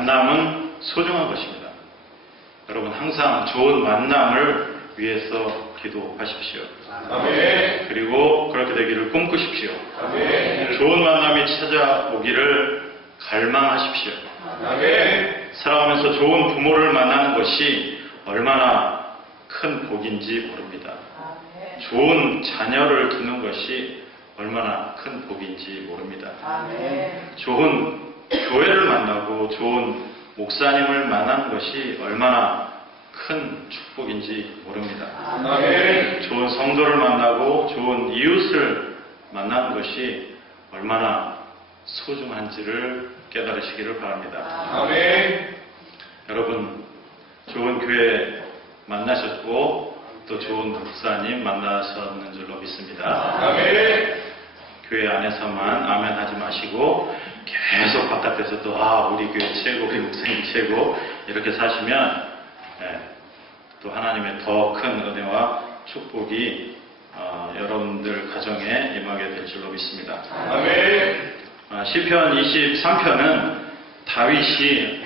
만남은 소중한 것입니다. 여러분 항상 좋은 만남을 위해서 기도하십시오. 아멘. 그리고 그렇게 되기를 꿈꾸십시오. 아멘. 좋은 만남이 찾아오기를 갈망하십시오. 아멘. 살아가면서 좋은 부모를 만나는 것이 얼마나 큰 복인지 모릅니다. 좋은 자녀를 두는 것이 얼마나 큰 복인지 모릅니다. 좋은 교회를 만나고 좋은 목사님을 만나는 것이 얼마나 큰 축복인지 모릅니다. 아멘. 좋은 성도를 만나고 좋은 이웃을 만나는 것이 얼마나 소중한지를 깨달으시기를 바랍니다. 아멘. 여러분, 좋은 교회 만나셨고 또 좋은 목사님 만나셨는 줄로 믿습니다. 아멘. 교회 안에서만 아멘 하지 마시고 계속 바깥에서도 우리 교회 최고, 우리 목사님 최고 이렇게 사시면 또 하나님의 더 큰 은혜와 축복이 여러분들 가정에 임하게 될 줄로 믿습니다. 아멘. 시편 23편은 다윗이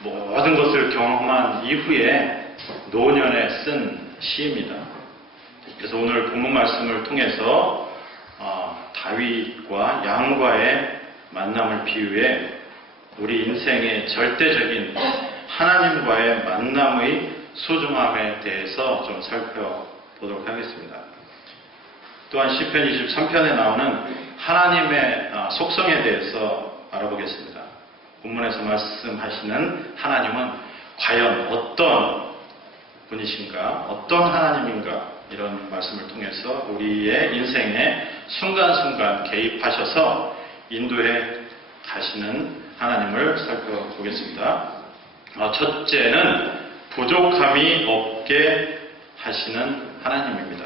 모든 것을 경험한 이후에 노년에 쓴 시입니다. 그래서 오늘 본문 말씀을 통해서 다윗과 양과의 만남을 비유해 우리 인생의 절대적인 하나님과의 만남의 소중함에 대해서 좀 살펴보도록 하겠습니다. 또한 시편 23편에 나오는 하나님의 속성에 대해서 알아보겠습니다. 본문에서 말씀하시는 하나님은 과연 어떤 분이신가, 어떤 하나님인가, 이런 말씀을 통해서 우리의 인생에 순간순간 개입하셔서 인도해 가시는 하나님을 살펴보겠습니다. 첫째는 부족함이 없게 하시는 하나님입니다.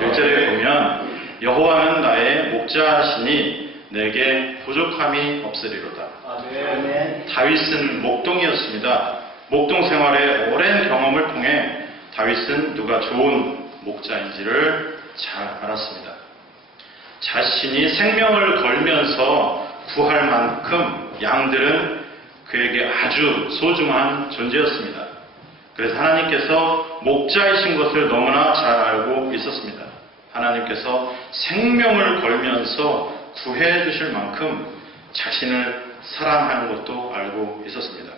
1절에 보면 여호와는 나의 목자시니 내게 부족함이 없으리로다. 아멘. 다윗은 목동이었습니다. 목동 생활의 오랜 경험을 통해 다윗은 누가 좋은 목자인지를 잘 알았습니다. 자신이 생명을 걸면서 구할 만큼 양들은 그에게 아주 소중한 존재였습니다. 그래서 하나님께서 목자이신 것을 너무나 잘 알고 있었습니다. 하나님께서 생명을 걸면서 구해 주실 만큼 자신을 사랑하는 것도 알고 있었습니다.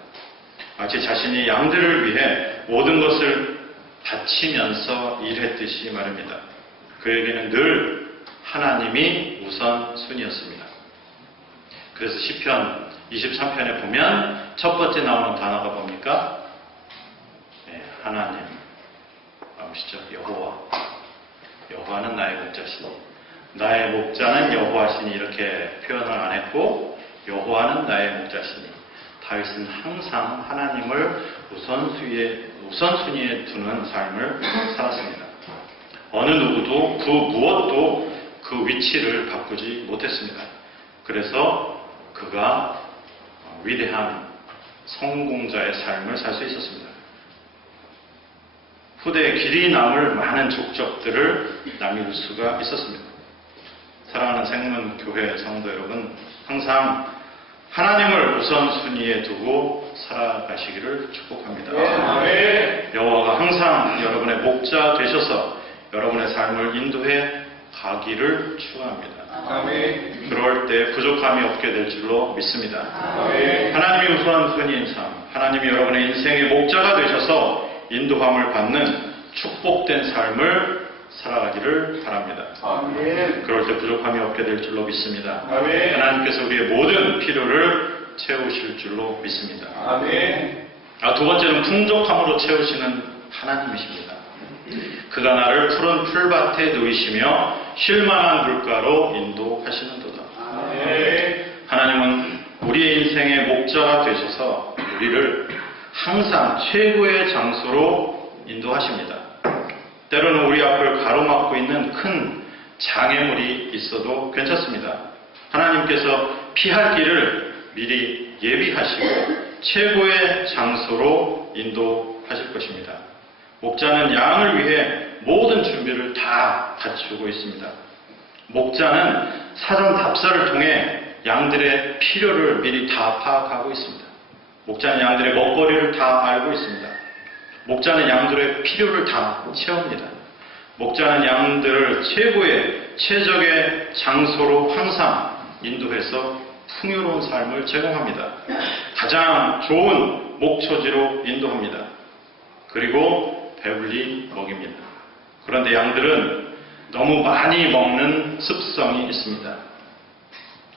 마치 자신이 양들을 위해 모든 것을 바치면서 일했듯이 말입니다. 그에게는 늘 하나님이 우선순위였습니다. 그래서 시편 23편에 보면 첫 번째 나오는 단어가 뭡니까? 하나님. 아시죠? 여호와. 여호와는 나의 목자시니. 나의 목자는 여호와시니 이렇게 표현을 안 했고 여호와는 나의 목자시니. 다윗은 항상 하나님을 우선순위에 두는 삶을 살았습니다. 어느 누구도 그 무엇도 그 위치를 바꾸지 못했습니다. 그래서 그가 위대한 성공자의 삶을 살 수 있었습니다. 후대에 길이 남을 많은 족적들을 남길 수가 있었습니다. 사랑하는 생문교회 성도 여러분, 항상 하나님을 우선순위에 두고 살아가시기를 축복합니다. 여호와가 항상 여러분의 목자 되셔서 여러분의 삶을 인도해 가기를 축원합니다. 아멘. 그럴 때 부족함이 없게 될 줄로 믿습니다. 아멘. 하나님이 우선순위인 삶, 하나님이 여러분의 인생의 목자가 되셔서 인도함을 받는 축복된 삶을 살아가기를 바랍니다. 아멘. 그럴 때 부족함이 없게 될 줄로 믿습니다. 아멘. 하나님께서 우리의 모든 필요를 채우실 줄로 믿습니다. 아멘. 두 번째는 풍족함으로 채우시는 하나님이십니다. 그가 나를 푸른 풀밭에 누이시며 쉴만한 물가로 인도하시는도다. 아멘. 하나님은 우리의 인생의 목자가 되셔서 우리를 항상 최고의 장소로 인도하십니다. 때로는 우리 앞을 가로막고 있는 큰 장애물이 있어도 괜찮습니다. 하나님께서 피할 길을 미리 예비하시고 최고의 장소로 인도하실 것입니다. 목자는 양을 위해 모든 준비를 다 갖추고 있습니다. 목자는 사전 답사를 통해 양들의 필요를 미리 다 파악하고 있습니다. 목자는 양들의 먹거리를 다 알고 있습니다. 목자는 양들의 필요를 다 채웁니다. 목자는 양들을 최적의 장소로 항상 인도해서 풍요로운 삶을 제공합니다. 가장 좋은 목초지로 인도합니다. 그리고 배불리 먹입니다. 그런데 양들은 너무 많이 먹는 습성이 있습니다.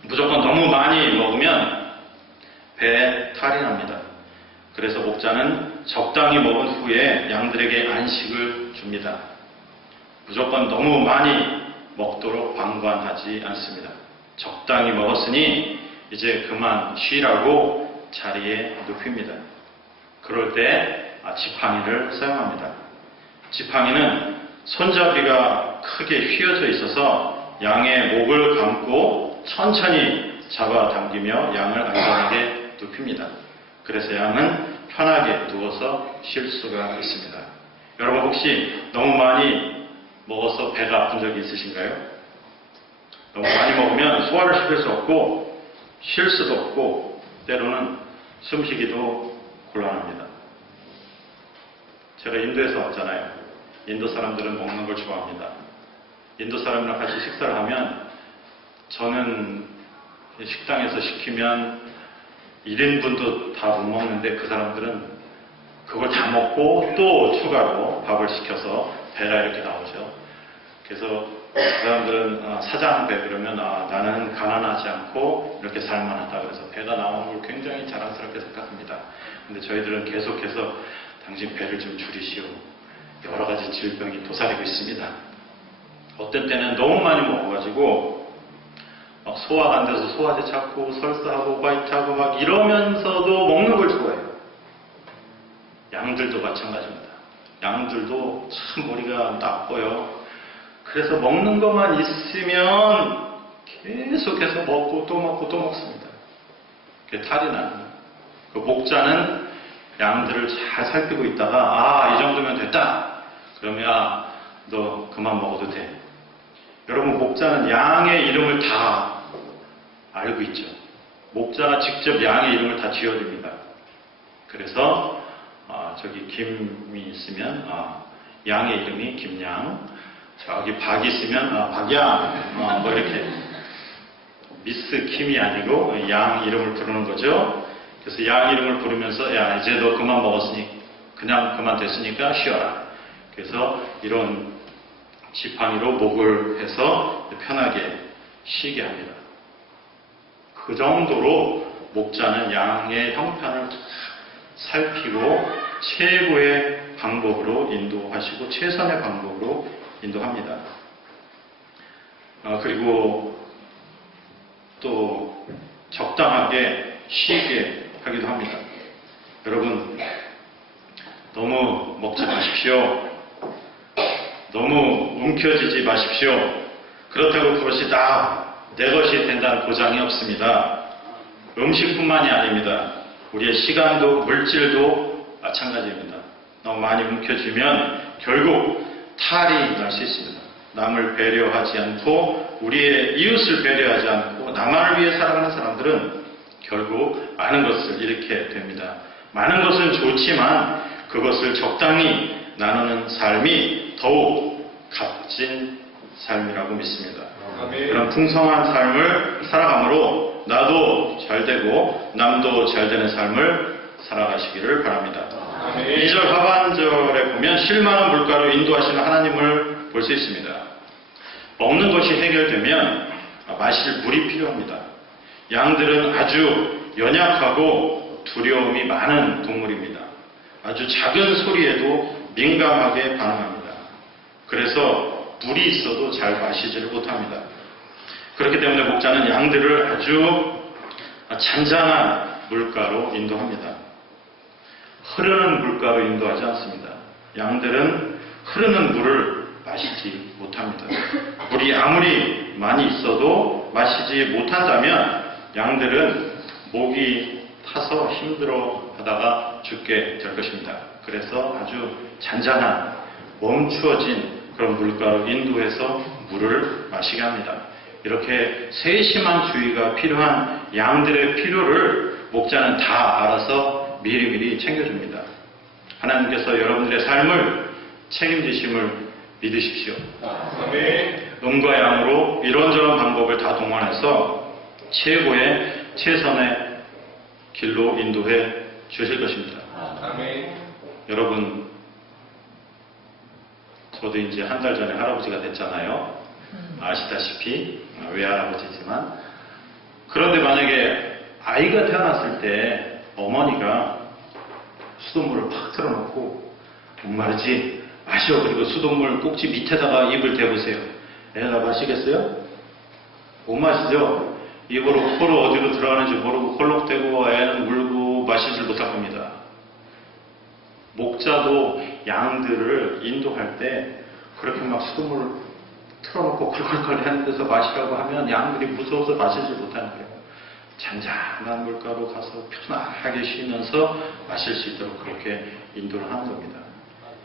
무조건 너무 많이 먹으면 배에 탈이 납니다. 그래서 목자는 적당히 먹은 후에 양들에게 안식을 줍니다. 무조건 너무 많이 먹도록 방관하지 않습니다. 적당히 먹었으니 이제 그만 쉬라고 자리에 눕힙니다. 그럴 때 지팡이를 사용합니다. 지팡이는 손잡이가 크게 휘어져 있어서 양의 목을 감고 천천히 잡아당기며 양을 안전하게 눕힙니다. 그래서 양은 편하게 누워서 쉴 수가 있습니다. 여러분 혹시 너무 많이 먹어서 배가 아픈 적이 있으신가요? 너무 많이 먹으면 소화를 시킬 수 없고 쉴 수도 없고 때로는 숨쉬기도 곤란합니다. 제가 인도에서 왔잖아요. 인도 사람들은 먹는 걸 좋아합니다. 인도 사람이랑 같이 식사를 하면 저는 식당에서 시키면 1인분도 다 못 먹는데 그 사람들은 그걸 다 먹고 또 추가로 밥을 시켜서 배가 이렇게 나오죠. 그래서 그 사람들은 사장배 그러면 나는 가난하지 않고 이렇게 살만하다 그래서 배가 나오는 걸 굉장히 자랑스럽게 생각합니다. 근데 저희들은 계속해서 당신 배를 좀 줄이시오. 여러 가지 질병이 도사리고 있습니다. 어떤 때는 너무 많이 먹어가지고 막 소화가 안 돼서 소화제 찾고 설사하고 바이트하고 막 이러면서도 먹는 걸 좋아해요. 양들도 마찬가지입니다. 양들도 참 머리가 나빠요. 그래서 먹는 것만 있으면 계속해서 먹고 또 먹고 또 먹습니다. 그게 탈이 나는. 그 목자는 양들을 잘 살피고 있다가 이 정도면 됐다. 그러면 너 그만 먹어도 돼. 여러분 목자는 양의 이름을 다 알고 있죠. 목자가 직접 양의 이름을 다 지어줍니다. 그래서 저기 김이 있으면 양의 이름이 김양, 저기 박이 있으면 박양, 뭐 이렇게 미스 김이 아니고 양 이름을 부르는 거죠. 그래서 양 이름을 부르면서 야 이제 너 그만 먹었으니 그냥 그만 됐으니까 쉬어라. 그래서 이런 지팡이로 목을 해서 편하게 쉬게 합니다. 그 정도로 목자는 양의 형편을 살피고 최고의 방법으로 인도하시고 최선의 방법으로 인도합니다. 그리고 또 적당하게 쉬게 하기도 합니다. 여러분 너무 먹지 마십시오. 너무 움켜쥐지 마십시오. 그렇다고 그것이 다 내 것이 된다는 보장이 없습니다. 음식뿐만이 아닙니다. 우리의 시간도 물질도 마찬가지입니다. 너무 많이 움켜쥐면 결국 탈이 날 수 있습니다. 남을 배려하지 않고 우리의 이웃을 배려하지 않고 나만을 위해 살아가는 사람들은 결국 많은 것을 잃게 됩니다. 많은 것은 좋지만 그것을 적당히 나누는 삶이 더욱 값진 삶이라고 믿습니다. 그런 풍성한 삶을 살아감으로 나도 잘 되고 남도 잘 되는 삶을 살아가시기를 바랍니다. 2절 하반절에 보면 실만한 물가로 인도하시는 하나님을 볼 수 있습니다. 먹는 것이 해결되면 마실 물이 필요합니다. 양들은 아주 연약하고 두려움이 많은 동물입니다. 아주 작은 소리에도 민감하게 반응합니다. 그래서 물이 있어도 잘 마시지를 못합니다. 그렇기 때문에 목자는 양들을 아주 잔잔한 물가로 인도합니다. 흐르는 물가로 인도하지 않습니다. 양들은 흐르는 물을 마시지 못합니다. 물이 아무리 많이 있어도 마시지 못한다면 양들은 목이 타서 힘들어 하다가 죽게 될 것입니다. 그래서 아주 잔잔한 멈추어진 그런 물가로 인도해서 물을 마시게 합니다. 이렇게 세심한 주의가 필요한 양들의 필요를 목자는 다 알아서 미리미리 챙겨줍니다. 하나님께서 여러분들의 삶을 책임지심을 믿으십시오. 아멘. 음과 양으로 이런저런 방법을 다 동원해서 최고의 최선의 길로 인도해 주실 것입니다. 아멘. 여러분, 저도 이제 한 달 전에 할아버지가 됐잖아요. 아시다시피 외할아버지지만, 그런데 만약에 아이가 태어났을 때 어머니가 수돗물을 팍 틀어놓고 목마르지 마셔, 그리고 수돗물 꼭지 밑에다가 입을 대보세요. 애가 마시겠어요? 못 마시죠? 입으로 코로 어디로 들어가는지 모르고 콜록대고 애는 물고 마시질 못할 겁니다. 목자도 양들을 인도할 때 그렇게 막 수돗물을 틀어놓고 컬컬컬 하는 데서 마시라고 하면 양들이 무서워서 마시질 못하는 거예요. 잔잔한 물가로 가서 편안하게 쉬면서 마실 수 있도록 그렇게 인도를 하는 겁니다.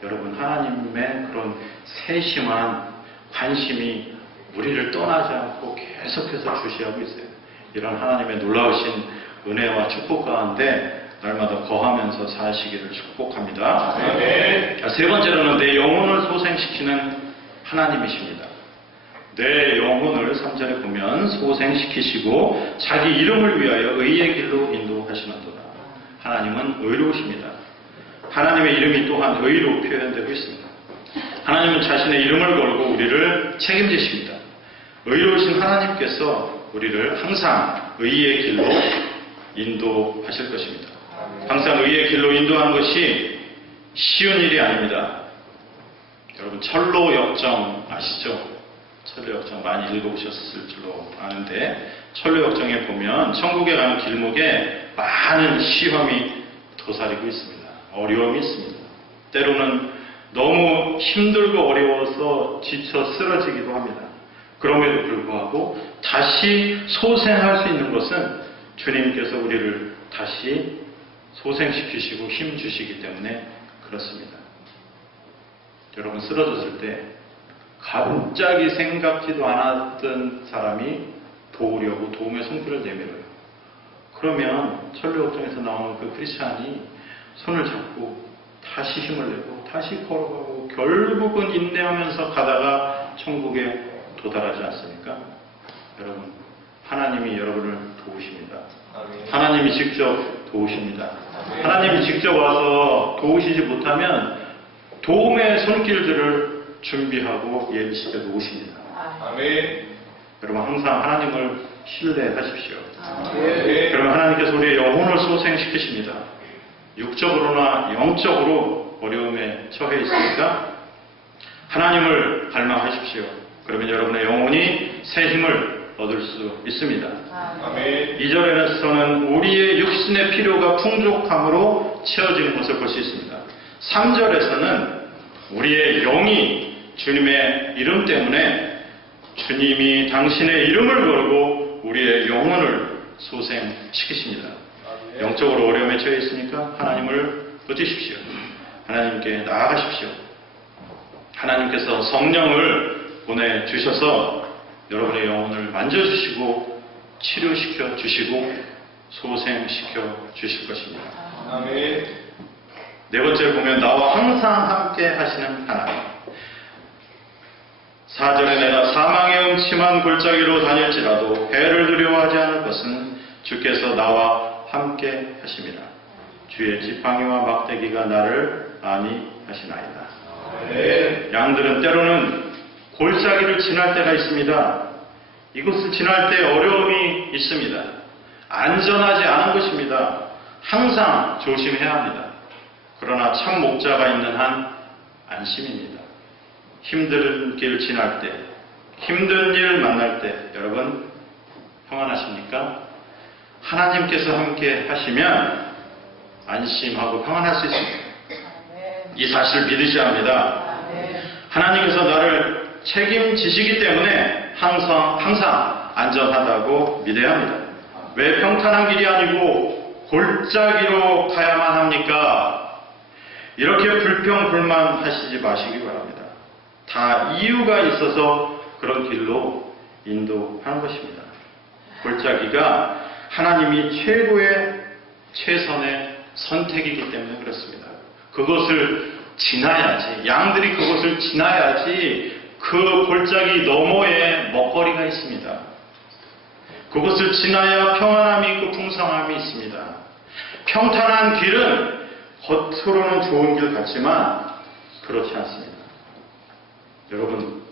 여러분, 하나님의 그런 세심한 관심이 우리를 떠나지 않고 계속해서 주시하고 있어요. 이런 하나님의 놀라우신 은혜와 축복 가운데 날마다 거하면서 사시기를 축복합니다. 아멘. 자, 세 번째로는 내 영혼을 소생시키는 하나님이십니다. 내 영혼을 3절에 보면 소생시키시고 자기 이름을 위하여 의의 길로 인도하시는도다. 하나님은 의로우십니다. 하나님의 이름이 또한 의로 표현되고 있습니다. 하나님은 자신의 이름을 걸고 우리를 책임지십니다. 의로우신 하나님께서 우리를 항상 의의 길로 인도하실 것입니다. 항상 의의 길로 인도하는 것이 쉬운 일이 아닙니다. 여러분, 철로 역정 아시죠? 철로 역정 많이 읽어보셨을 줄로 아는데, 철로 역정에 보면 천국에 가는 길목에 많은 시험이 도사리고 있습니다. 어려움이 있습니다. 때로는 너무 힘들고 어려워서 지쳐 쓰러지기도 합니다. 그럼에도 불구하고 다시 소생할 수 있는 것은 주님께서 우리를 다시 소생시키시고 힘 주시기 때문에 그렇습니다. 여러분, 쓰러졌을 때 갑자기 생각지도 않았던 사람이 도우려고 도움의 손길을 내밀어요. 그러면 천류역정에서 나오는 그 크리스찬이 손을 잡고 다시 힘을 내고 다시 걸어가고 결국은 인내하면서 가다가 천국에 도달하지 않습니까? 여러분, 하나님이 여러분을 도우십니다. 하나님이 직접 도우십니다. 하나님이 직접 와서 도우시지 못하면 도움의 손길들을 준비하고 예비시켜 놓으십니다. 아멘. 여러분, 항상 하나님을 신뢰하십시오. 네. 그러면 하나님께서 우리의 영혼을 소생시키십니다. 육적으로나 영적으로 어려움에 처해 있으니까 하나님을 갈망하십시오. 그러면 여러분의 영혼이 새 힘을 얻을 수 있습니다. 아멘. 2절에서는 우리의 육신의 필요가 풍족함으로 채워지는 것을 볼 수 있습니다. 3절에서는 우리의 영이 주님의 이름 때문에 주님이 당신의 이름을 걸고 우리의 영혼을 소생시키십니다. 영적으로 어려움에 처해 있으니까 하나님을 붙이십시오. 하나님께 나아가십시오. 하나님께서 성령을 보내주셔서 여러분의 영혼을 만져주시고 치료시켜 주시고 소생시켜 주실 것입니다. 아멘. 네 번째로 보면 나와 항상 함께 하시는 하나님. 4절에 내가 사망의 음침한 골짜기로 다닐지라도 해를 두려워하지 않을 것은 주께서 나와 함께 하심이라. 주의 지팡이와 막대기가 나를 안위 하시나이다. 아멘. 양들은 때로는 골짜기를 지날 때가 있습니다. 이곳을 지날 때 어려움이 있습니다. 안전하지 않은 것입니다. 항상 조심해야 합니다. 그러나 참 목자가 있는 한 안심입니다. 힘든 길 지날 때, 힘든 일 만날 때 여러분 평안하십니까? 하나님께서 함께 하시면 안심하고 평안할 수 있습니다. 이 사실을 믿으셔야 합니다. 하나님께서 나를 책임지시기 때문에 항상 안전하다고 믿어야 합니다. 왜 평탄한 길이 아니고 골짜기로 가야만 합니까? 이렇게 불평불만 하시지 마시기 바랍니다. 다 이유가 있어서 그런 길로 인도하는 것입니다. 골짜기가 하나님이 최고의 최선의 선택이기 때문에 그렇습니다. 그것을 지나야지, 양들이 그것을 지나야지 그 골짜기 너머에 먹거리가 있습니다. 그것을 지나야 평안함이 있고 풍성함이 있습니다. 평탄한 길은 겉으로는 좋은 길 같지만 그렇지 않습니다. 여러분,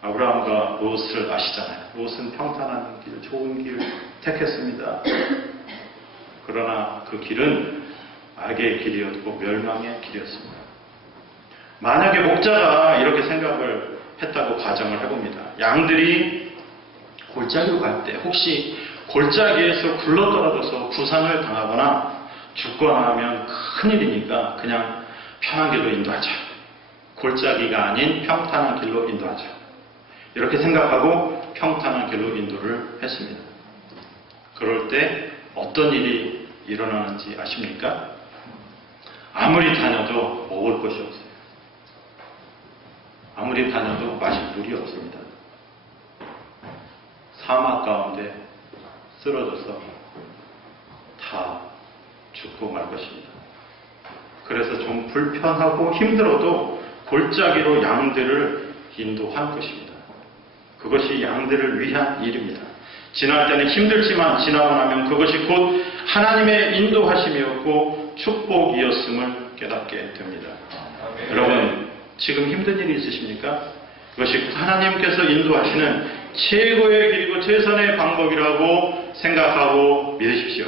아브라함과 롯을 아시잖아요. 롯은 평탄한 길, 좋은 길 택했습니다. 그러나 그 길은 악의 길이었고 멸망의 길이었습니다. 만약에 목자가 이렇게 생각을 했다고 가정을 해봅니다. 양들이 골짜기로 갈 때 혹시 골짜기에서 굴러떨어져서 부상을 당하거나 죽거나 하면 큰일이니까 그냥 편한 길로 인도하자. 골짜기가 아닌 평탄한 길로 인도하자. 이렇게 생각하고 평탄한 길로 인도를 했습니다. 그럴 때 어떤 일이 일어나는지 아십니까? 아무리 다녀도 먹을 것이 없어요. 아무리 다녀도 마실 물이 없습니다. 사막 가운데 쓰러져서 다 죽고 말 것입니다. 그래서 좀 불편하고 힘들어도 골짜기로 양들을 인도할 것입니다. 그것이 양들을 위한 일입니다. 지날 때는 힘들지만 지나고 나면 그것이 곧 하나님의 인도하심이었고 축복이었음을 깨닫게 됩니다. 여러분, 지금 힘든 일이 있으십니까? 그것이 하나님께서 인도하시는 최고의 길이고 최선의 방법이라고 생각하고 믿으십시오.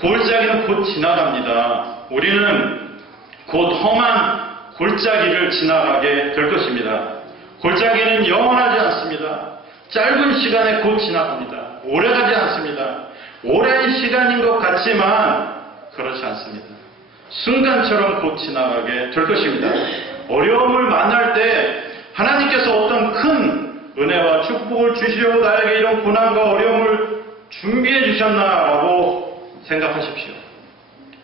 골짜기는 곧 지나갑니다. 우리는 곧 험한 골짜기를 지나가게 될 것입니다. 골짜기는 영원하지 않습니다. 짧은 시간에 곧 지나갑니다. 오래가지 않습니다. 오랜 시간인 것 같지만 그렇지 않습니다. 순간처럼 곧 지나가게 될 것입니다. 어려움을 만날 때 하나님께서 어떤 큰 은혜와 축복을 주시려고 나에게 이런 고난과 어려움을 준비해 주셨나라고 생각하십시오.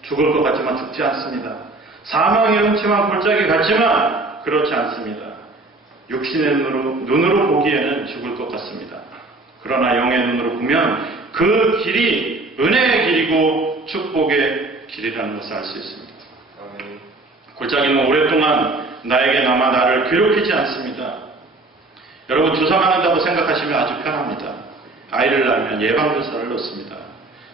죽을 것 같지만 죽지 않습니다. 사망의 음침한 골짜기 같지만 그렇지 않습니다. 육신의 눈으로 보기에는 죽을 것 같습니다. 그러나 영의 눈으로 보면 그 길이 은혜의 길이고 축복의 길이라는 것을 알 수 있습니다. 골짜기는 오랫동안 나에게 남아 나를 괴롭히지 않습니다. 여러분, 주사 맞는다고 생각하시면 아주 편합니다. 아이를 낳으면 예방주사를 놓습니다.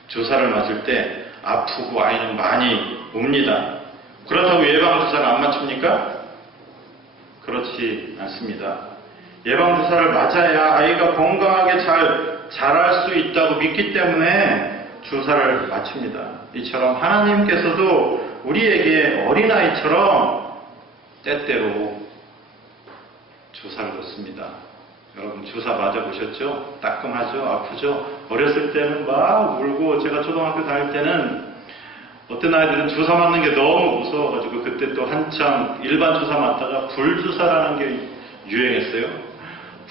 주사를 맞을 때 아프고 아이는 많이 웁니다. 그렇다고 예방주사를 안 맞춥니까? 그렇지 않습니다. 예방주사를 맞아야 아이가 건강하게 잘 자랄 수 있다고 믿기 때문에 주사를 맞춥니다. 이처럼 하나님께서도 우리에게 어린아이처럼 때때로 주사를 놓습니다. 여러분, 주사 맞아보셨죠? 따끔하죠? 아프죠? 어렸을 때는 막 울고, 제가 초등학교 다닐 때는 어떤 아이들은 주사 맞는 게 너무 무서워가지고 그때 또 한참 일반 주사 맞다가 불주사라는 게 유행했어요.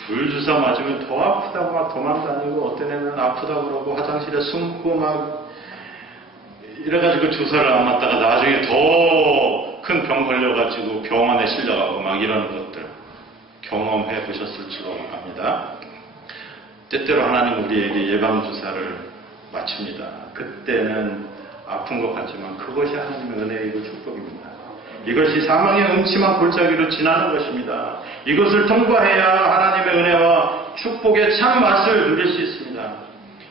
불주사 맞으면 더 아프다고 막 도망다니고, 어떤 애는 아프다고 그러고 화장실에 숨고 막 이래가지고 주사를 안 맞다가 나중에 더 큰 병 걸려가지고 병원에 실려가고 막 이런 것들 경험해 보셨을 줄로 압니다. 때때로 하나님 우리에게 예방주사를 맞춥니다. 그때는 아픈 것 같지만 그것이 하나님의 은혜이고 축복입니다. 이것이 사망의 음침한 골짜기로 지나는 것입니다. 이것을 통과해야 하나님의 은혜와 축복의 참맛을 누릴 수 있습니다.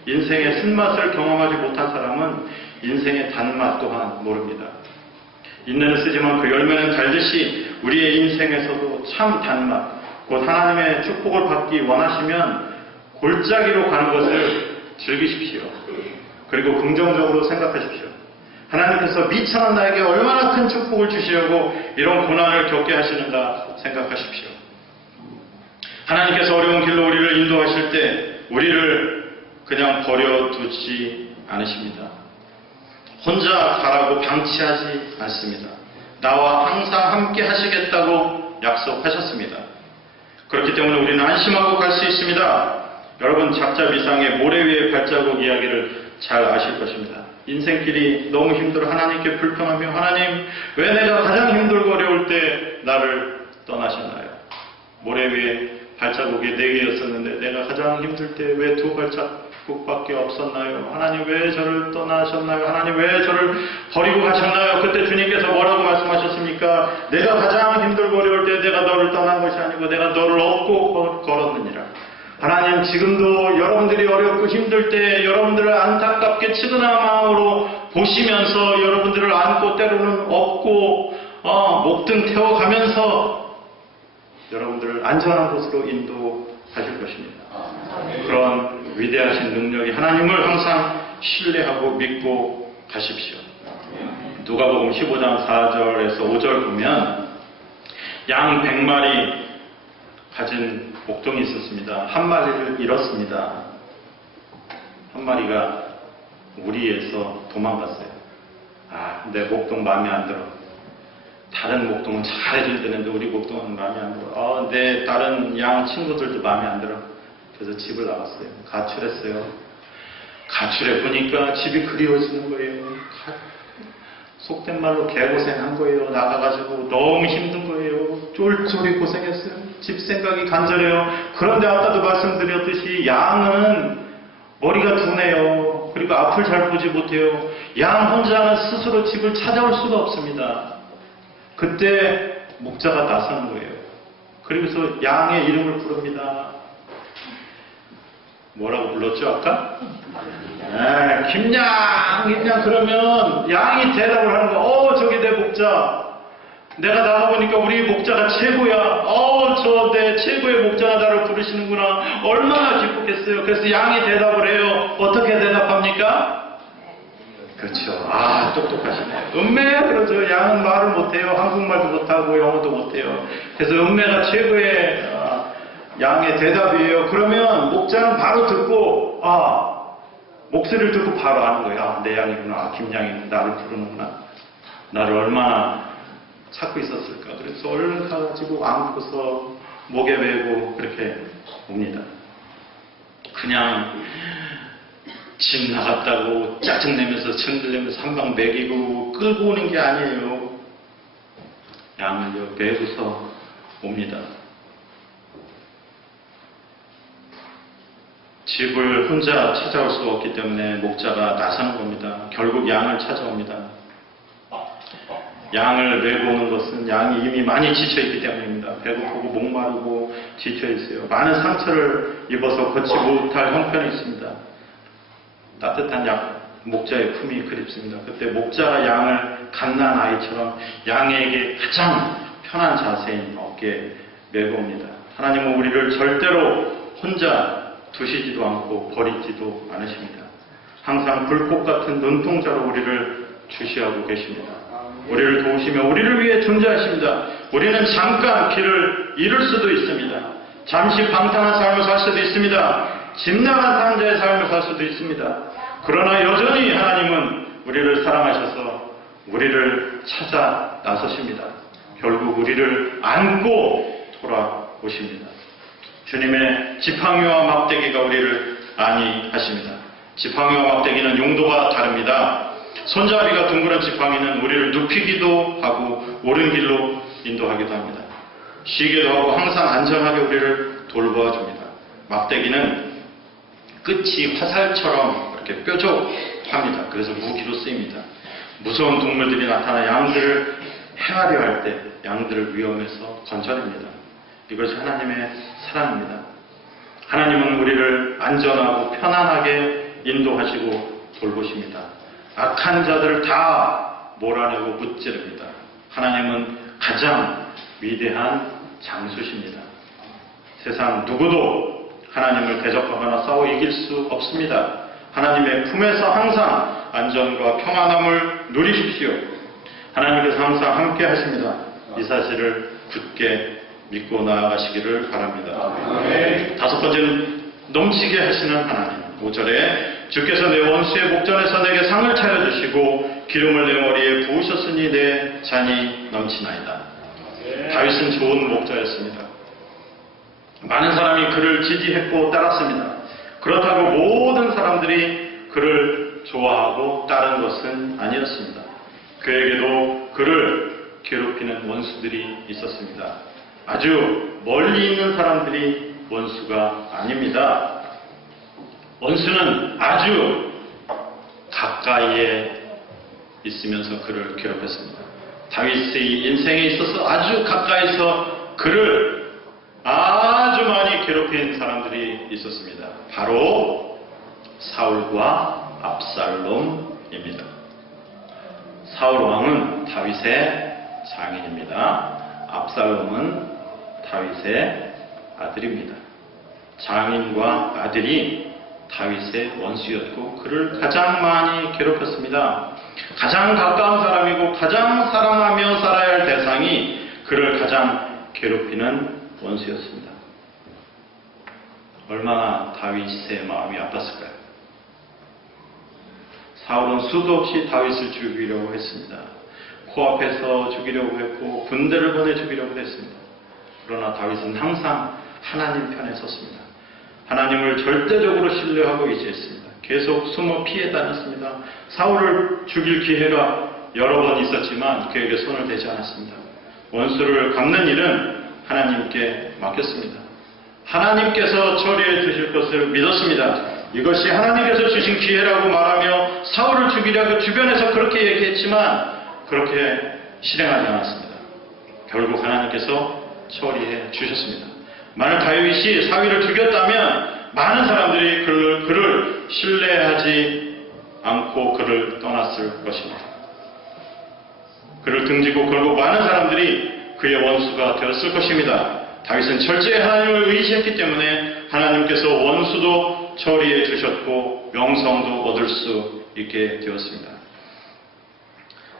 인생의 쓴맛을 경험하지 못한 사람은 인생의 단맛 또한 모릅니다. 인내는 쓰지만 그 열매는 달듯이 우리의 인생에서도 참 단맛, 곧 하나님의 축복을 받기 원하시면 골짜기로 가는 것을 즐기십시오. 그리고 긍정적으로 생각하십시오. 하나님께서 미천한 나에게 얼마나 큰 축복을 주시려고 이런 고난을 겪게 하시는가 생각하십시오. 하나님께서 어려운 길로 우리를 인도하실 때 우리를 그냥 버려두지 않으십니다. 혼자 가라고 방치하지 않습니다. 나와 항상 함께 하시겠다고 약속하셨습니다. 그렇기 때문에 우리는 안심하고 갈 수 있습니다. 여러분, 작자비상의 모래 위의 발자국 이야기를 잘 아실 것입니다. 인생길이 너무 힘들어 하나님께 불평하며, 하나님, 왜 내가 가장 힘들고 어려울 때 나를 떠나셨나요? 모래 위에 발자국이 4개였었는데 내가 가장 힘들 때 왜 2발짝 축복밖에 없었나요? 하나님 왜 저를 떠나셨나요? 하나님 왜 저를 버리고 가셨나요? 그때 주님께서 뭐라고 말씀하셨습니까? 내가 가장 힘들고 어려울 때 내가 너를 떠난 것이 아니고 내가 너를 업고 걸었느니라. 하나님 지금도 여러분들이 어렵고 힘들 때 여러분들을 안타깝게 측은한 마음으로 보시면서 여러분들을 안고 때로는 업고 목등 태워가면서 여러분들을 안전한 곳으로 인도하실 것입니다. 그런 위대하신 능력이 하나님을 항상 신뢰하고 믿고 가십시오. 누가복음 15장 4절에서 5절 보면 양 100마리 가진 목동이 있었습니다. 한 마리를 잃었습니다. 한 마리가 무리해서 도망갔어요. 내 목동 마음에 안 들어. 다른 목동은 잘해줄 때는데 우리 목동은 마음에 안 들어. 내 다른 양 친구들도 마음에 안 들어. 그래서 집을 나갔어요. 가출했어요. 가출해 보니까 집이 그리워지는 거예요. 속된 말로 개고생한 거예요. 나가가지고 너무 힘든 거예요. 쫄쫄이 고생했어요. 집 생각이 간절해요. 그런데 아까도 말씀드렸듯이 양은 머리가 둔해요. 그리고 앞을 잘 보지 못해요. 양 혼자는 스스로 집을 찾아올 수가 없습니다. 그때 목자가 나서는 거예요. 그러면서 양의 이름을 부릅니다. 뭐라고 불렀죠 아까? 김양 그러면 양이 대답을 하는 거. 저기 내 목자. 내가 나가보니까 우리 목자가 최고야. 저 내 최고의 목자가 나를 부르시는구나. 얼마나 기쁘겠어요. 그래서 양이 대답을 해요. 어떻게 대답합니까? 그렇죠. 똑똑하시네. 음매 그러죠. 양은 말을 못해요. 한국말도 못하고 영어도 못해요. 그래서 음매가 최고의 양의 대답이에요. 그러면 목자는 바로 듣고 목소리를 듣고 바로 아는 거예요. 내 양이구나. 김양이 나를 부르는구나. 나를 얼마나 찾고 있었을까. 그래서 얼른 가가지고 안고서 목에 메고 그렇게 옵니다. 그냥 집 나갔다고 짜증내면서 증들내면서 한 방 먹이고 끌고 오는 게 아니에요. 양을 메고서 옵니다. 집을 혼자 찾아올 수가 없기 때문에 목자가 나서는 겁니다. 결국 양을 찾아옵니다. 양을 메고 오는 것은 양이 이미 많이 지쳐있기 때문입니다. 배고프고 목마르고 지쳐있어요. 많은 상처를 입어서 걷지 못할 형편이 있습니다. 따뜻한 목자의 품이 그립습니다. 그때 목자가 양을 갓난아이처럼 양에게 가장 편한 자세인 어깨에 메고 옵니다. 하나님은 우리를 절대로 혼자 두시지도 않고 버리지도 않으십니다. 항상 불꽃 같은 눈동자로 우리를 주시하고 계십니다. 우리를 도우시며 우리를 위해 존재하십니다. 우리는 잠깐 길을 잃을 수도 있습니다. 잠시 방탕한 삶을 살 수도 있습니다. 집 나간 산자의 삶을 살 수도 있습니다. 그러나 여전히 하나님은 우리를 사랑하셔서 우리를 찾아 나서십니다. 결국 우리를 안고 돌아오십니다. 주님의 지팡이와 막대기가 우리를 안위하십니다. 지팡이와 막대기는 용도가 다릅니다. 손잡이가 둥그런 지팡이는 우리를 눕히기도 하고 옳은 길로 인도하기도 합니다. 쉬기도 하고 항상 안전하게 우리를 돌보아 줍니다. 막대기는 끝이 화살처럼 이렇게 뾰족합니다. 그래서 무기로 쓰입니다. 무서운 동물들이 나타나 양들을 해하려 할 때 양들을 위험에서 건져냅니다. 이것이 하나님의 사랑입니다. 하나님은 우리를 안전하고 편안하게 인도하시고 돌보십니다. 악한 자들을 다 몰아내고 무찌릅니다. 하나님은 가장 위대한 장수십니다. 세상 누구도 하나님을 대적하거나 싸워 이길 수 없습니다. 하나님의 품에서 항상 안전과 평안함을 누리십시오. 하나님께서 항상 함께 하십니다. 이 사실을 굳게 믿고 나아가시기를 바랍니다. 아멘. 다섯 번째는 넘치게 하시는 하나님. 5절에 주께서 내 원수의 목전에서 내게 상을 차려주시고 기름을 내 머리에 부으셨으니 내 잔이 넘치나이다. 다윗은 좋은 목자였습니다. 많은 사람이 그를 지지했고 따랐습니다. 그렇다고 모든 사람들이 그를 좋아하고 따른 것은 아니었습니다. 그에게도 그를 괴롭히는 원수들이 있었습니다. 아주 멀리 있는 사람들이 원수가 아닙니다. 원수는 아주 가까이에 있으면서 그를 괴롭혔습니다. 다윗의 인생에 있어서 아주 가까이서 그를 아주 많이 괴롭힌 사람들이 있었습니다. 바로 사울과 압살롬입니다. 사울 왕은 다윗의 장인입니다. 압살롬은 다윗의 아들입니다. 장인과 아들이 다윗의 원수였고 그를 가장 많이 괴롭혔습니다. 가장 가까운 사람이고 가장 사랑하며 살아야 할 대상이 그를 가장 괴롭히는 원수였습니다. 얼마나 다윗의 마음이 아팠을까요? 사울은 수도 없이 다윗을 죽이려고 했습니다. 코앞에서 죽이려고 했고 군대를 보내 죽이려고 했습니다. 그러나 다윗은 항상 하나님 편에 섰습니다. 하나님을 절대적으로 신뢰하고 의지했습니다. 계속 숨어 피해 다녔습니다. 사울을 죽일 기회가 여러 번 있었지만 그에게 손을 대지 않았습니다. 원수를 갚는 일은 하나님께 맡겼습니다. 하나님께서 처리해 주실 것을 믿었습니다. 이것이 하나님께서 주신 기회라고 말하며 사울을 죽이려고 주변에서 그렇게 얘기했지만 그렇게 실행하지 않았습니다. 결국 하나님께서 처리해 주셨습니다. 만약 다윗이 사울을 죽였다면 많은 사람들이 그를 신뢰하지 않고 그를 떠났을 것입니다. 그를 등지고 걸고 많은 사람들이 그의 원수가 되었을 것입니다. 다윗은 철저히 하나님을 의지했기 때문에 하나님께서 원수도 처리해 주셨고 명성도 얻을 수 있게 되었습니다.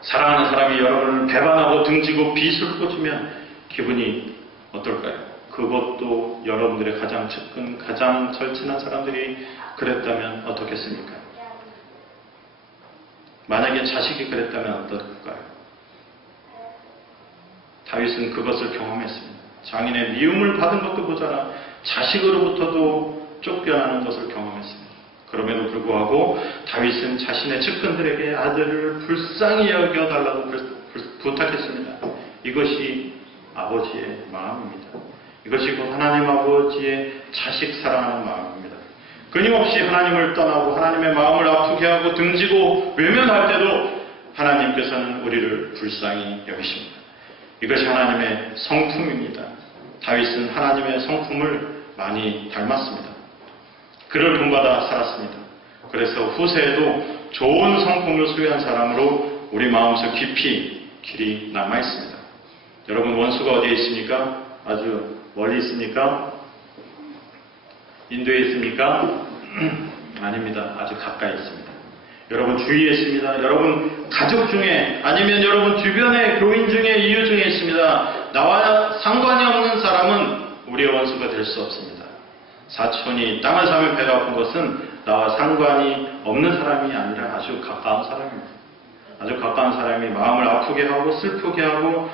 사랑하는 사람이 여러분을 배반하고 등지고 빚을 꽂으면 기분이 어떨까요? 그것도 여러분들의 가장 측근, 가장 절친한 사람들이 그랬다면 어떻겠습니까? 만약에 자식이 그랬다면 어떨까요? 다윗은 그것을 경험했습니다. 장인의 미움을 받은 것도 모자라 자식으로부터도 쫓겨나는 것을 경험했습니다. 그럼에도 불구하고 다윗은 자신의 측근들에게 아들을 불쌍히 여겨달라고 부탁했습니다. 이것이 아버지의 마음입니다. 이것이 곧 하나님 아버지의 자식 사랑하는 마음입니다. 끊임없이 하나님을 떠나고 하나님의 마음을 아프게 하고 등지고 외면할 때도 하나님께서는 우리를 불쌍히 여기십니다. 이것이 하나님의 성품입니다. 다윗은 하나님의 성품을 많이 닮았습니다. 그를 본받아 살았습니다. 그래서 후세에도 좋은 성품을 소유한 사람으로 우리 마음속 깊이 길이 남아있습니다. 여러분 원수가 어디에 있습니까? 아주 멀리 있습니까? 인도에 있습니까? 아닙니다. 아주 가까이 있습니다. 여러분 주위에 있습니다. 여러분 가족 중에 아니면 여러분 주변의 교인 중에 이웃 중에 있습니다. 나와 상관이 없는 사람은 우리의 원수가 될 수 없습니다. 사촌이 땅을 사며 배가 아픈 것은 나와 상관이 없는 사람이 아니라 아주 가까운 사람입니다. 아주 가까운 사람이 마음을 아프게 하고 슬프게 하고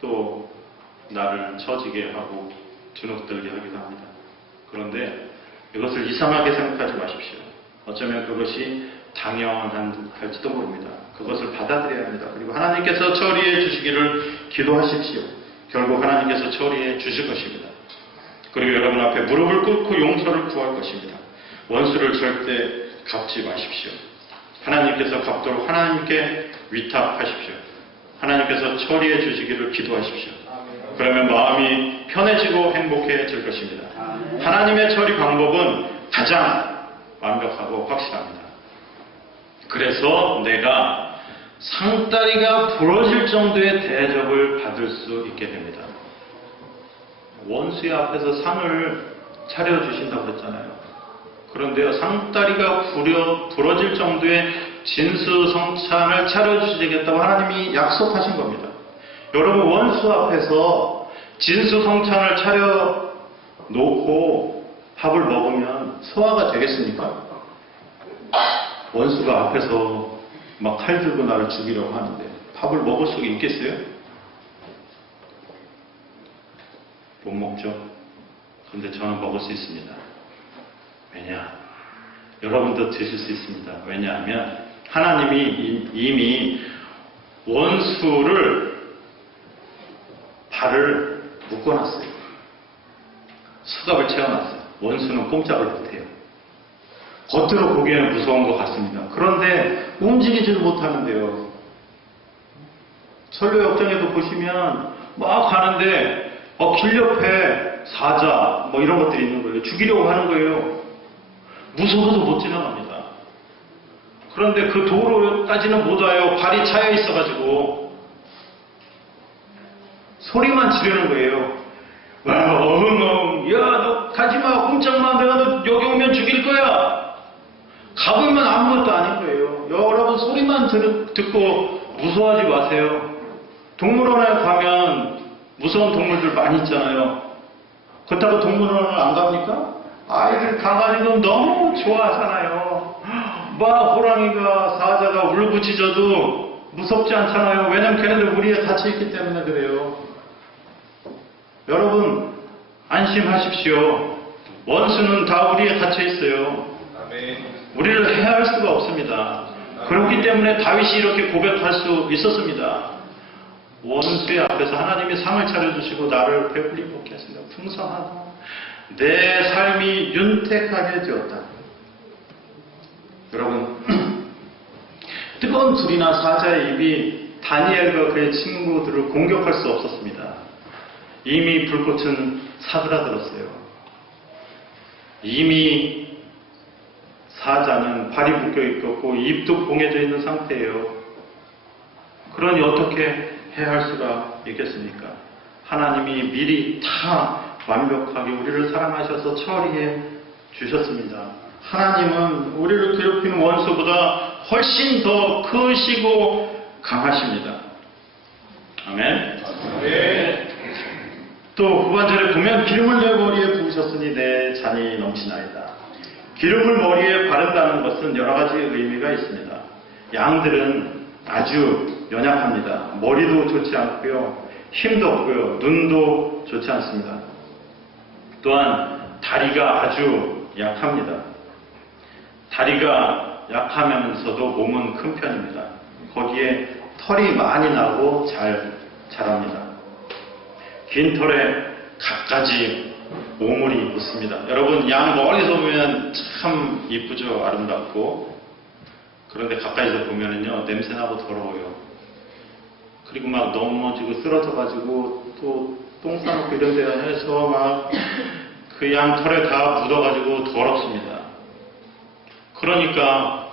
또 나를 처지게 하고 주눅들게 하기도 합니다. 그런데 이것을 이상하게 생각하지 마십시오. 어쩌면 그것이 당연할지도 모릅니다. 그것을 받아들여야 합니다. 그리고 하나님께서 처리해 주시기를 기도하십시오. 결국 하나님께서 처리해 주실 것입니다. 그리고 여러분 앞에 무릎을 꿇고 용서를 구할 것입니다. 원수를 절대 갚지 마십시오. 하나님께서 갚도록 하나님께 위탁하십시오. 하나님께서 처리해 주시기를 기도하십시오. 그러면 마음이 편해지고 행복해질 것입니다. 하나님의 처리 방법은 가장 완벽하고 확실합니다. 그래서 내가 상다리가 부러질 정도의 대접을 받을 수 있게 됩니다. 원수의 앞에서 상을 차려주신다고 했잖아요. 그런데요, 상다리가 부러질 정도의 진수성찬을 차려주시겠다고 하나님이 약속하신 겁니다. 여러분 원수 앞에서 진수성찬을 차려놓고 밥을 먹으면 소화가 되겠습니까? 원수가 앞에서 막 칼 들고 나를 죽이려고 하는데 밥을 먹을 수가 있겠어요? 못 먹죠. 그런데 저는 먹을 수 있습니다. 왜냐? 여러분도 드실 수 있습니다. 왜냐하면 하나님이 이미 원수를 발을 묶어놨어요. 수갑을 채워놨어요. 원수는 꼼짝을 못해요. 겉으로 보기에는 무서운 것 같습니다. 그런데 움직이지를 못하는데요. 선료역정에도 보시면 막 가는데 길 옆에 사자 뭐 이런 것들이 있는 거예요. 죽이려고 하는 거예요. 무서워서 못 지나갑니다. 그런데 그 도로까지는 못 와요. 발이 차여 있어가지고 소리만 지르는 거예요. 야, 너 가지마, 꼼짝마, 내가 너 여기 오면 죽일 거야. 가보면 아무것도 아닌 거예요. 여러분 소리만 듣고 무서워하지 마세요. 동물원에 가면 무서운 동물들 많이 있잖아요. 그렇다고 동물원을 안 갑니까? 아이들 가가지고 너무 좋아하잖아요. 막 호랑이가 사자가 울부짖어도 무섭지 않잖아요. 왜냐면 걔네들 우리에 갇혀있기 때문에 그래요. 여러분 안심하십시오. 원수는 다 우리에 갇혀있어요. 아멘. 우리를 해할 수가 없습니다. 그렇기 때문에 다윗이 이렇게 고백할 수 있었습니다. 원수의 앞에서 하나님이 상을 차려주시고 나를 배불리 먹게 하신다. 풍성하다. 내 삶이 윤택하게 되었다. 여러분 뜨거운 불이나 사자의 입이 다니엘과 그의 친구들을 공격할 수 없었습니다. 이미 불꽃은 사그라들었어요. 이미 사자는 발이 묶여 있었고 입도 봉해져 있는 상태예요. 그러니 어떻게 해야 할 수가 있겠습니까? 하나님이 미리 다 완벽하게 우리를 사랑하셔서 처리해 주셨습니다. 하나님은 우리를 괴롭히는 원수보다 훨씬 더 크시고 강하십니다. 아멘. 아멘. 또 후반절에 보면 기름을 내 머리에 부으셨으니 내 잔이 넘치나이다. 기름을 머리에 바른다는 것은 여러 가지 의미가 있습니다. 양들은 아주 연약합니다. 머리도 좋지 않고요. 힘도 없고요. 눈도 좋지 않습니다. 또한 다리가 아주 약합니다. 다리가 약하면서도 몸은 큰 편입니다. 거기에 털이 많이 나고 잘 자랍니다. 긴 털에 갖가지 오물이 있습니다. 여러분 양 멀리서 보면 참 이쁘죠. 아름답고. 그런데 가까이서 보면은요 냄새나고 더러워요. 그리고 막 넘어지고 쓰러져가지고 또 똥 싸놓고 이런 데 해서 막 그 양 털에 다 묻어가지고 더럽습니다. 그러니까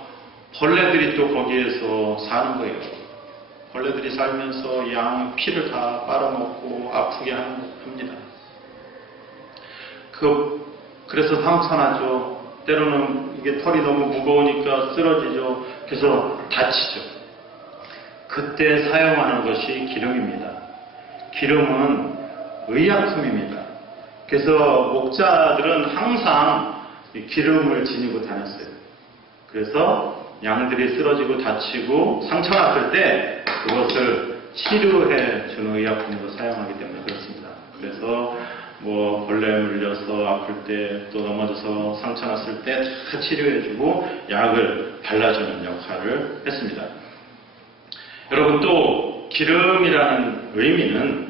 벌레들이 또 거기에서 사는 거예요. 벌레들이 살면서 양 피를 다 빨아먹고 아프게 합니다. 그래서 상처나죠. 때로는 이게 털이 너무 무거우니까 쓰러지죠. 그래서 다치죠. 그때 사용하는 것이 기름입니다. 기름은 의약품입니다. 그래서 목자들은 항상 기름을 지니고 다녔어요. 그래서 양들이 쓰러지고 다치고 상처 났을 때 그것을 치료해 주는 의약품으로 사용하기 때문에 그렇습니다. 그래서 뭐 벌레 물려서 아플 때 또 넘어져서 상처 났을 때 다 치료해주고 약을 발라주는 역할을 했습니다. 여러분 또 기름이라는 의미는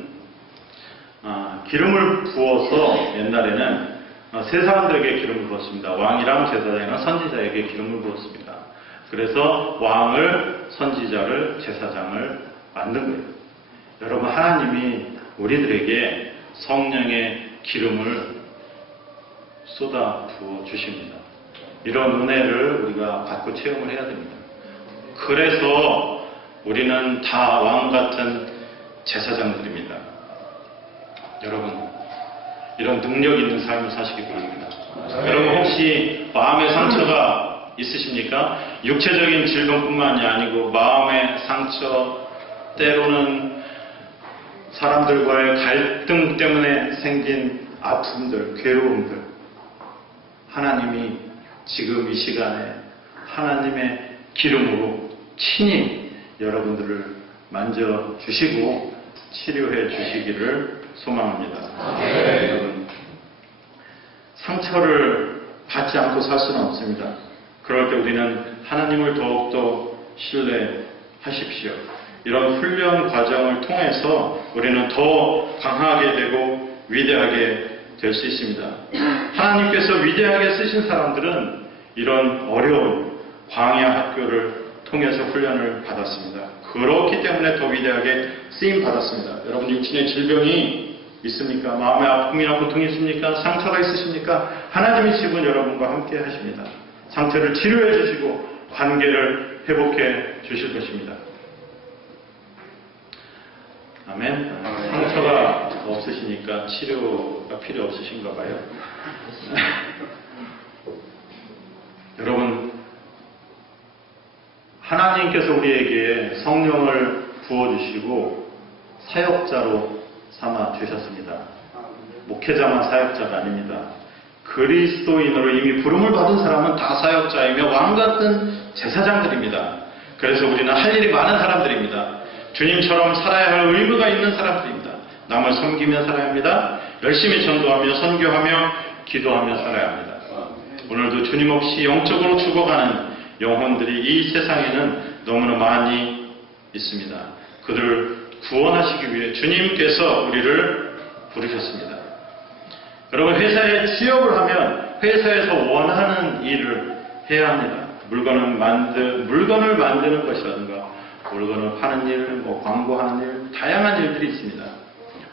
기름을 부어서 옛날에는 세 사람들에게 기름을 부었습니다. 왕이랑 제사장이랑 선지자에게 기름을 부었습니다. 그래서 왕을, 선지자를, 제사장을 만든 거예요. 여러분 하나님이 우리들에게 성령의 기름을 쏟아 부어 주십니다. 이런 은혜를 우리가 받고 체험을 해야 됩니다. 그래서 우리는 다 왕 같은 제사장들입니다. 여러분 이런 능력 있는 삶을 사시기 바랍니다. 여러분 혹시 마음의 상처가 있으십니까? 육체적인 질병뿐만이 아니고 마음의 상처, 때로는 사람들과의 갈등 때문에 생긴 아픔들, 괴로움들, 하나님이 지금 이 시간에 하나님의 기름으로 친히 여러분들을 만져주시고 치료해 주시기를 소망합니다. 여러분, 상처를 받지 않고 살 수는 없습니다. 그럴 때 우리는 하나님을 더욱더 신뢰하십시오. 이런 훈련 과정을 통해서 우리는 더 강하게 되고 위대하게 될 수 있습니다. 하나님께서 위대하게 쓰신 사람들은 이런 어려운 광야 학교를 통해서 훈련을 받았습니다. 그렇기 때문에 더 위대하게 쓰임 받았습니다. 여러분 육신의 질병이 있습니까? 마음의 아픔이나 고통이 있습니까? 상처가 있으십니까? 하나님이 지금 여러분과 함께 하십니다. 상처를 치료해 주시고 관계를 회복해 주실 것입니다. 아멘. 상처가 없으시니까 치료가 필요 없으신가 봐요. 여러분, 하나님께서 우리에게 성령을 부어주시고 사역자로 삼아 주셨습니다. 목회자만 사역자가 아닙니다. 그리스도인으로 이미 부름을 받은 사람은 다 사역자이며 왕같은 제사장들입니다. 그래서 우리는 할 일이 많은 사람들입니다. 주님처럼 살아야 할 의무가 있는 사람들입니다. 남을 섬기며 살아야 합니다. 열심히 전도하며 선교하며 기도하며 살아야 합니다. 오늘도 주님 없이 영적으로 죽어가는 영혼들이 이 세상에는 너무나 많이 있습니다. 그들을 구원하시기 위해 주님께서 우리를 부르셨습니다. 여러분, 회사에 취업을 하면 회사에서 원하는 일을 해야 합니다. 물건을 만드는 것이라든가 물건을 파는 일, 광고하는 일, 다양한 일들이 있습니다.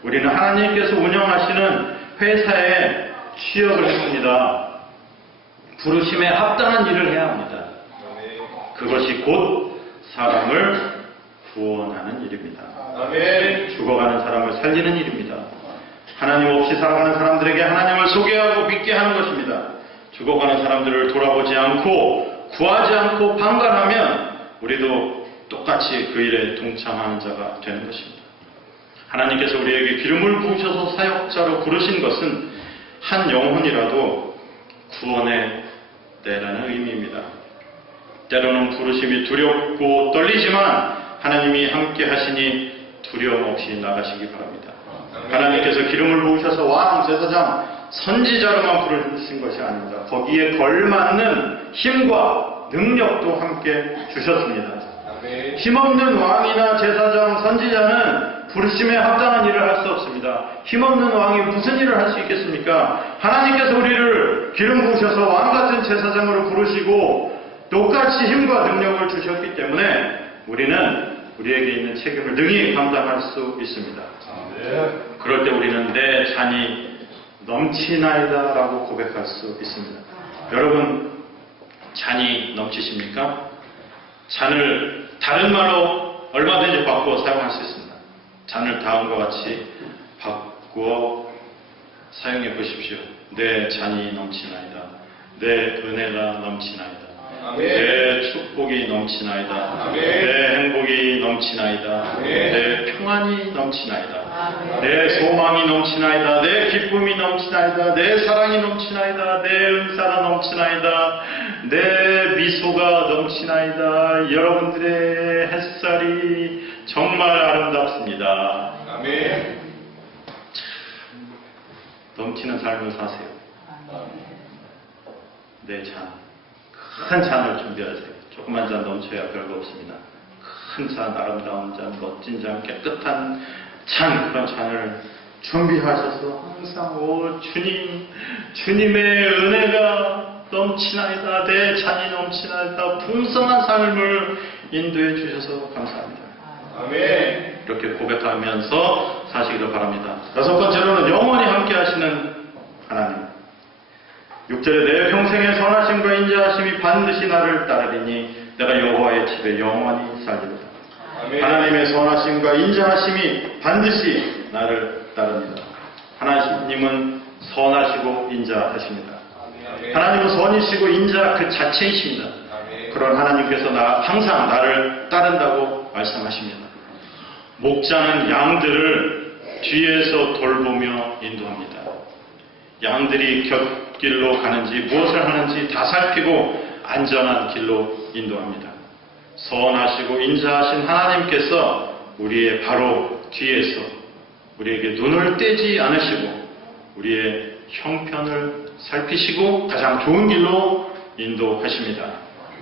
우리는 하나님께서 운영하시는 회사에 취업을 했습니다. 부르심에 합당한 일을 해야 합니다. 그것이 곧 사람을 구원하는 일입니다. 죽어가는 사람을 살리는 일입니다. 하나님 없이 살아가는 사람들에게 하나님을 소개하고 믿게 하는 것입니다. 죽어가는 사람들을 돌아보지 않고 구하지 않고 방관하면 우리도 똑같이 그 일에 동참하는 자가 되는 것입니다. 하나님께서 우리에게 기름을 부으셔서 사역자로 부르신 것은 한 영혼이라도 구원해 내라는 의미입니다. 때로는 부르심이 두렵고 떨리지만 하나님이 함께 하시니 두려움 없이 나가시기 바랍니다. 하나님께서 기름을 부으셔서 왕, 제사장, 선지자로만 부르신 것이 아닙니다. 거기에 걸맞는 힘과 능력도 함께 주셨습니다. 힘없는 왕이나 제사장, 선지자는 부르심에 합당한 일을 할 수 없습니다. 힘없는 왕이 무슨 일을 할 수 있겠습니까? 하나님께서 우리를 기름 부으셔서 왕같은 제사장으로 부르시고 똑같이 힘과 능력을 주셨기 때문에 우리는 우리에게 있는 책임을 능히 감당할 수 있습니다. 그럴 때 우리는 내 잔이 넘치나이다 라고 고백할 수 있습니다. 여러분, 잔이 넘치십니까? 잔을 다른 말로 얼마든지 바꾸어 사용할 수 있습니다. 잔을 다음과 같이 바꾸어 사용해 보십시오. 내 잔이 넘치나이다. 내 은혜가 넘치나이다. 내 축복이 넘치나이다. 내 행복이 넘치나이다. 내 평안이 넘치나이다. 내 소망이 넘치나이다. 내 기쁨이 넘치나이다. 내 사랑이 넘치나이다. 내 은사가 넘치나이다. 내 미소가 넘치나이다. 여러분들의 햇살이 정말 아름답습니다. 아멘. 넘치는 삶을 사세요. 내 잔. 큰 잔을 준비하세요. 조그만 잔 넘쳐야 별거 없습니다. 큰 잔, 아름다운 잔, 멋진 잔, 깨끗한 잔, 그런 잔을 준비하셔서 항상 오 주님, 주님의 은혜가 넘치나이다. 내 잔이 넘치나이다. 풍성한 삶을 인도해 주셔서 감사합니다. 아멘. 이렇게 고백하면서 사시기를 바랍니다. 다섯 번째로는 영원히 함께 하시는 하나님. 6절에 내 평생의 선하심과 인자하심이 반드시 나를 따르리니 내가 여호와의 집에 영원히 살리로다. 하나님의 선하심과 인자하심이 반드시 나를 따릅니다. 하나님은 선하시고 인자하십니다. 하나님은 선이시고 인자 그 자체이십니다. 그런 하나님께서 항상 나를 따른다고 말씀하십니다. 목자는 양들을 뒤에서 돌보며 인도합니다. 양들이 곁길로 가는지 무엇을 하는지 다 살피고 안전한 길로 인도합니다. 선하시고 인자하신 하나님께서 우리의 바로 뒤에서 우리에게 눈을 떼지 않으시고 우리의 형편을 살피시고 가장 좋은 길로 인도하십니다.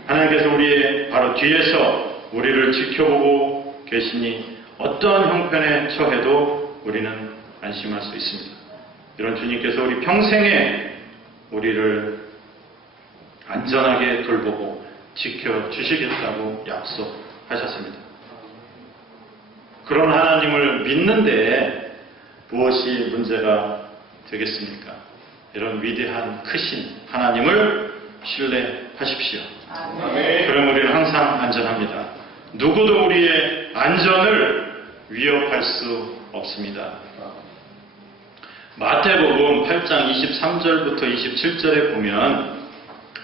하나님께서 우리의 바로 뒤에서 우리를 지켜보고 계시니 어떠한 형편에 처해도 우리는 안심할 수 있습니다. 이런 주님께서 우리 평생에 우리를 안전하게 돌보고 지켜주시겠다고 약속하셨습니다. 그런 하나님을 믿는데 무엇이 문제가 되겠습니까? 이런 위대한 크신 하나님을 신뢰하십시오. 아멘. 그럼 우리는 항상 안전합니다. 누구도 우리의 안전을 위협할 수 없습니다. 마태복음 8장 23절부터 27절에 보면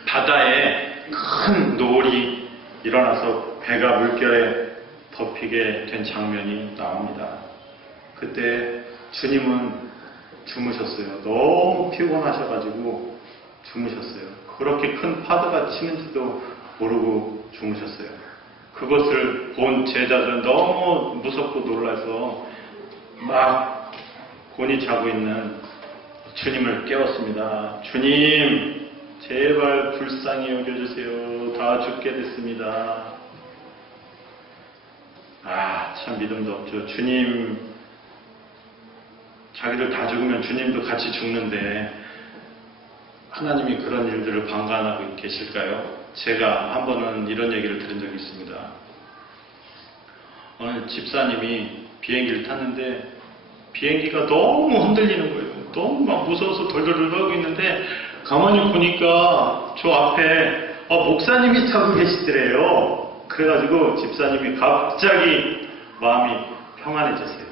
바다에 큰 노을이 일어나서 배가 물결에 덮이게 된 장면이 나옵니다. 그때 주님은 주무셨어요. 너무 피곤하셔가지고 주무셨어요. 그렇게 큰 파도가 치는지도 모르고 주무셨어요. 그것을 본 제자들은 너무 무섭고 놀라서 막 곤히 자고 있는 주님을 깨웠습니다. 주님, 제발 불쌍히 여겨주세요. 다 죽게 됐습니다. 참 믿음도 없죠. 주님, 자기들 다 죽으면 주님도 같이 죽는데 하나님이 그런 일들을 방관하고 계실까요? 제가 한 번은 이런 얘기를 들은 적이 있습니다. 어느 집사님이 비행기를 탔는데 비행기가 너무 흔들리는 거예요. 너무 막 무서워서 덜덜덜 하고 있는데 가만히 보니까 저 앞에 목사님이 타고 계시더래요. 그래가지고 집사님이 갑자기 마음이 평안해졌어요.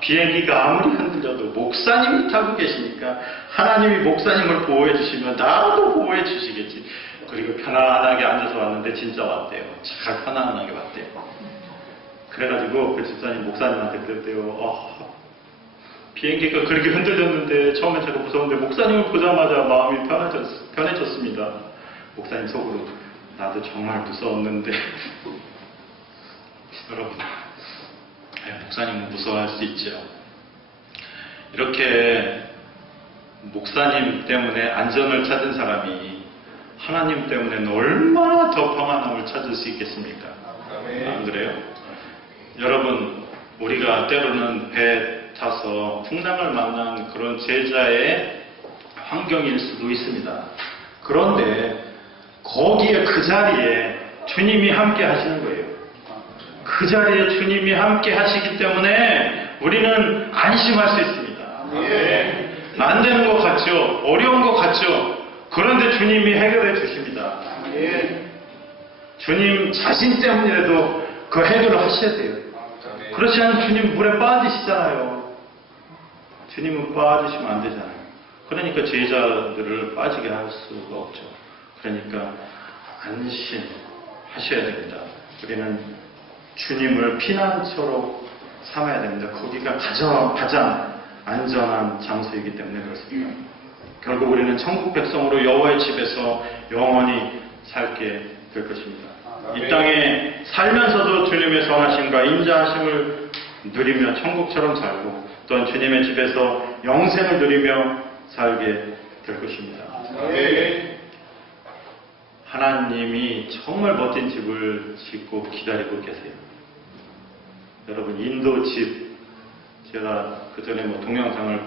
비행기가 아무리 흔들려도 목사님이 타고 계시니까 하나님이 목사님을 보호해 주시면 나도 보호해 주시겠지. 그리고 편안하게 앉아서 왔는데 진짜 왔대요. 잘 편안하게 왔대요. 그래가지고 그 집사님 목사님한테 그랬대요. 비행기가 그렇게 흔들렸는데 처음에 제가 무서운데 목사님을 보자마자 마음이 편해졌습니다. 목사님 속으로 나도 정말 무서웠는데 여러분, 목사님은 무서워할 수 있죠. 이렇게 목사님 때문에 안전을 찾은 사람이 하나님 때문에는 얼마나 더 평안함을 찾을 수 있겠습니까? 안 그래요? 여러분, 우리가 때로는 배 타서 풍랑을 만난 그런 제자의 환경일 수도 있습니다. 그런데 거기에 그 자리에 주님이 함께 하시는 거예요. 그 자리에 주님이 함께 하시기 때문에 우리는 안심할 수 있습니다. 안 되는 것 같죠? 어려운 것 같죠? 그런데 주님이 해결해 주십니다. 주님 자신 때문이라도 그 해결을 하셔야 돼요. 그렇지 않으면 주님 물에 빠지시잖아요. 주님은 빠지시면 안 되잖아요. 그러니까 제자들을 빠지게 할 수가 없죠. 그러니까 안심하셔야 됩니다. 우리는 주님을 피난처로 삼아야 됩니다. 거기가 가장 안전한 장소이기 때문에 그렇습니다. 결국 우리는 천국 백성으로 여호와의 집에서 영원히 살게 될 것입니다. 이 땅에 살면서도 주님의 선하심과 인자하심을 누리며 천국처럼 살고 또한 주님의 집에서 영생을 누리며 살게 될 것입니다. 하나님이 정말 멋진 집을 짓고 기다리고 계세요. 여러분, 인도 집, 제가 그전에 동영상을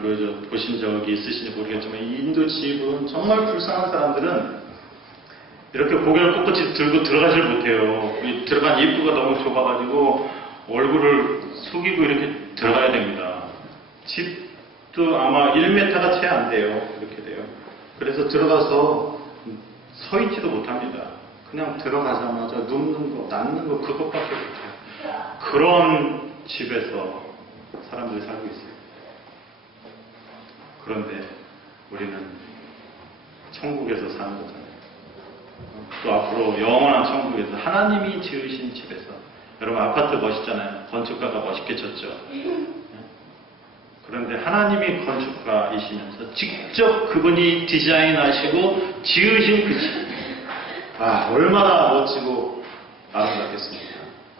보신 적이 있으신지 모르겠지만 인도 집은 정말 불쌍한 사람들은 이렇게 고개를 꼿꼿이 들고 들어가질 못해요. 들어간 입구가 너무 좁아가지고 얼굴을 숙이고 이렇게 들어가야 됩니다. 집도 아마 1m가 채 안 돼요. 그렇게 돼요. 그래서 들어가서 서 있지도 못합니다. 그냥 들어가자마자 눕는 거, 낫는 거 그것밖에 못해요. 그런 집에서 사람들이 살고 있어요. 그런데 우리는 천국에서 사는 거잖아요. 또 앞으로 영원한 천국에서 하나님이 지으신 집에서, 여러분 아파트 멋있잖아요. 건축가가 멋있게 졌죠. 그런데 하나님이 건축가이시면서 직접 그분이 디자인하시고 지으신 그 집, 얼마나 멋지고 아름답겠습니까?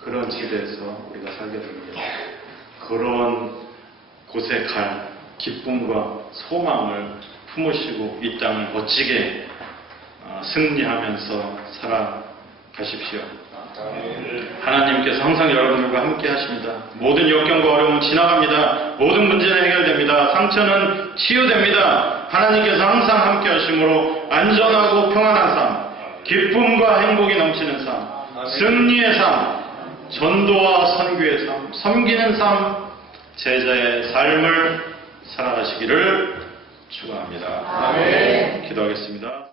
그런 집에서 우리가 살게 됩니다. 그런 곳에 갈 기쁨과 소망을 품으시고 이 땅을 멋지게 승리하면서 살아가십시오. 하나님께서 항상 여러분들과 함께 하십니다. 모든 역경과 어려움은 지나갑니다. 모든 문제는 해결됩니다. 상처는 치유됩니다. 하나님께서 항상 함께 하심으로 안전하고 평안한 삶, 기쁨과 행복이 넘치는 삶, 승리의 삶, 전도와 선교의 삶, 섬기는 삶, 제자의 삶을 살아가시기를 축원합니다. 아멘. 기도하겠습니다.